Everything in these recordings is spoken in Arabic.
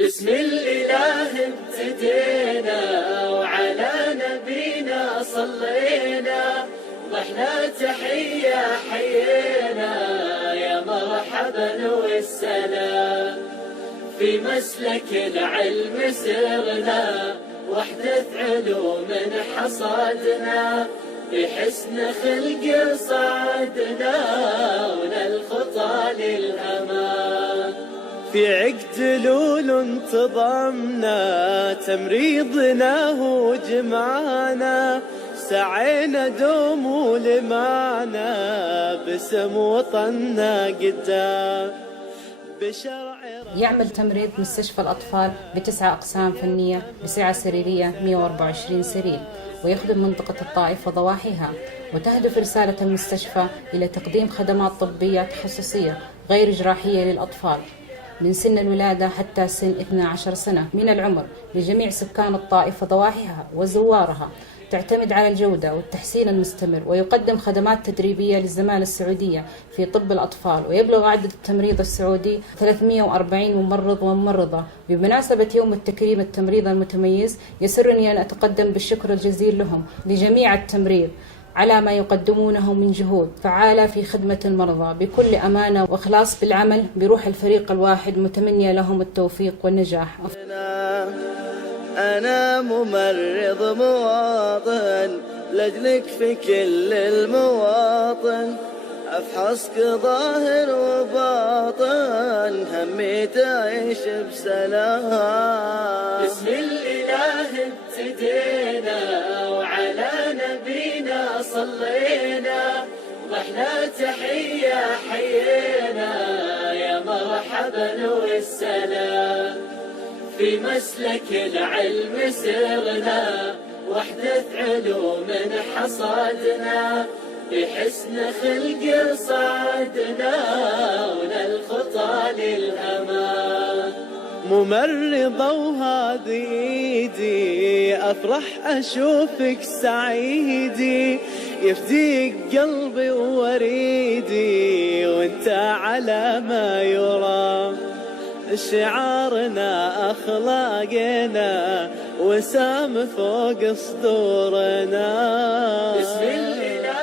بسم الإله ابتدينا وعلى نبينا صلينا، ضحنا تحية حيينا يا مرحبا والسلام. في مسلك العلم سرنا وحدة علوم حصادنا، بحسن خلق صعدنا وللخطى للأمام. في عقد لول انتظمنا تمريضنا وجمعنا، سعينا دوم لمعنا باسم وطننا قدام بشرع. يعمل تمريض مستشفى الأطفال ب9 أقسام فنية بسعة سريرية 124 سرير، ويخدم منطقة الطائف وضواحيها. وتهدف رسالة المستشفى إلى تقديم خدمات طبية تخصصية غير جراحية للأطفال من سن الولادة حتى سن 12 سنة من العمر لجميع سكان الطائف وضواحيها وزوارها. تعتمد على الجودة والتحسين المستمر، ويقدم خدمات تدريبية للزمالة السعودية في طب الأطفال. ويبلغ عدد التمريض السعودي 340 ممرض وممرضة. بمناسبة يوم التكريم التمريض المتميز، يسرني أن أتقدم بالشكر الجزيل لهم لجميع التمريض على ما يقدمونه من جهود فعالة في خدمة المرضى بكل أمانة وإخلاص بالعمل بروح الفريق الواحد، متمنية لهم التوفيق والنجاح. أنا ممرض مواطن لأجلك في كل المواطن، أفحصك ظاهر وباطن همي تعيش بسلام. بسم الإله ابتدينا وعلى نبينا صلينا، ضحنا تحية حيينا يا مرحبا والسلام. في مسلك العلم سرنا وحدة علوم حصادنا، بحسن خلق صعدنا وللخطى للأمام. ممرضة وهذه ايدي افرح اشوفك سعيدي، يفديك قلبي ووريدي وانت على ما يرام. شعارنا أخلاقنا وسام فوق صدورنا. بسم الإله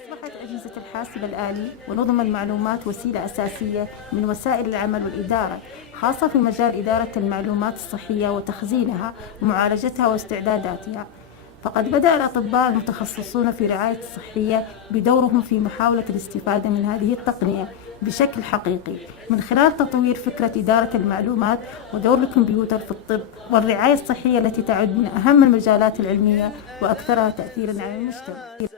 أصبحت أجهزة الحاسب الآلي ونظم المعلومات وسيلة أساسية من وسائل العمل والإدارة، خاصة في مجال إدارة المعلومات الصحية وتخزينها ومعالجتها واستعداداتها. فقد بدأ الأطباء المتخصصون في الرعاية الصحية بدورهم في محاولة الاستفادة من هذه التقنية بشكل حقيقي من خلال تطوير فكرة إدارة المعلومات ودور الكمبيوتر في الطب والرعاية الصحية، التي تعد من أهم المجالات العلمية وأكثرها تأثيرا على المجتمع.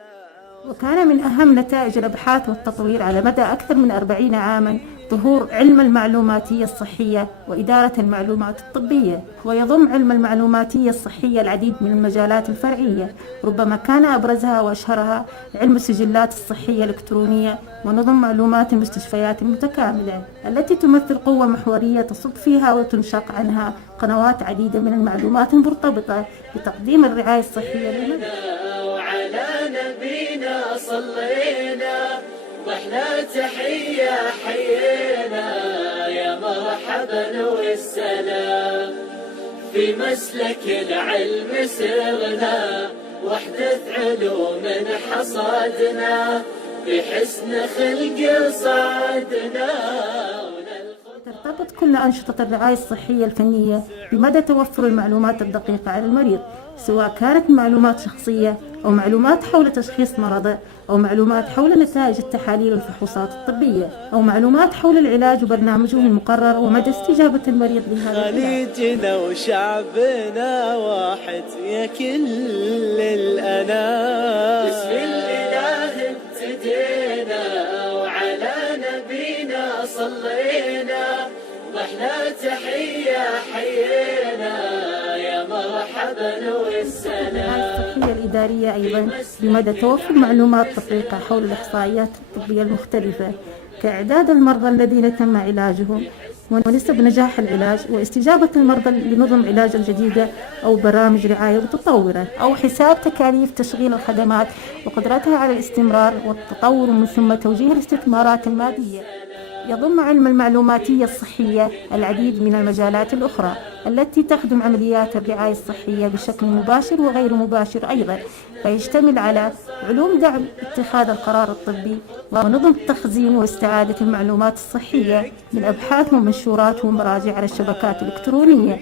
وكان من أهم نتائج الأبحاث والتطوير على مدى أكثر من 40 عاما ظهور علم المعلوماتية الصحية وإدارة المعلومات الطبية. ويضم علم المعلوماتية الصحية العديد من المجالات الفرعية، ربما كان أبرزها وأشهرها علم السجلات الصحية الإلكترونية ونظم معلومات المستشفيات المتكاملة، التي تمثل قوة محورية تصب فيها وتنشق عنها قنوات عديدة من المعلومات المرتبطة بتقديم الرعاية الصحية للمرضى. وعلى نبينا صلينا، ضحنا تحية حيينا يا مرحبا والسلام. في مسلك العلم سرنا وحدة علوم حصادنا، بحسن خلق صعدنا. ترتبط كل أنشطة الرعاية الصحية الفنية بمدى توفر المعلومات الدقيقة على المريض، سواء كانت معلومات شخصية أو معلومات حول تشخيص مرضه، أو معلومات حول نتائج التحاليل والفحوصات الطبية، أو معلومات حول العلاج وبرنامجه المقرر ومدى استجابة المريض لهذا العلاج. خليجنا وشعبنا واحد يا كل الأنام. بسم الإله ابتدينا وعلى نبينا صلينا، ضحنا تحية حيينا يا مرحبا والسلام. الصحية الإدارية أيضا بمدى توفر معلومات دقيقة حول الإحصائيات الطبية المختلفة، كإعداد المرضى الذين تم علاجهم ونسب نجاح العلاج، واستجابة المرضى لنظم علاج الجديدة أو برامج رعاية متطورة، أو حساب تكاليف تشغيل الخدمات وقدرتها على الاستمرار والتطور، ومن ثم توجيه الاستثمارات المادية. يضم علم المعلوماتية الصحية العديد من المجالات الأخرى التي تخدم عمليات الرعاية الصحية بشكل مباشر وغير مباشر أيضا، فيشتمل على علوم دعم اتخاذ القرار الطبي، ونظم التخزين واستعادة المعلومات الصحية من أبحاث ومنشورات ومراجع على الشبكات الإلكترونية،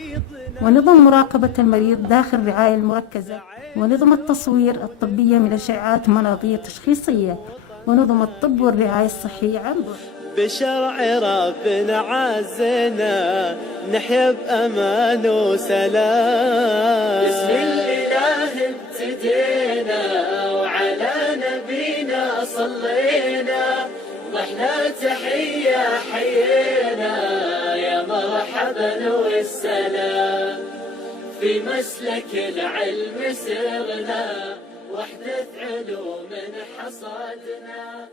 ونظم مراقبة المريض داخل الرعاية المركزة، ونظم التصوير الطبية من أشعات مناظير تشخيصية، ونظم الطب والرعاية الصحية عن بعد. بشرع ربنا عزنا نحيا بأمان وسلام. بسم الله ابتدينا وعلى نبينا صلينا، ضحنا تحية حيينا يا مرحبا والسلام. في مسلك العلم سرنا، وحدة علوم حصادنا.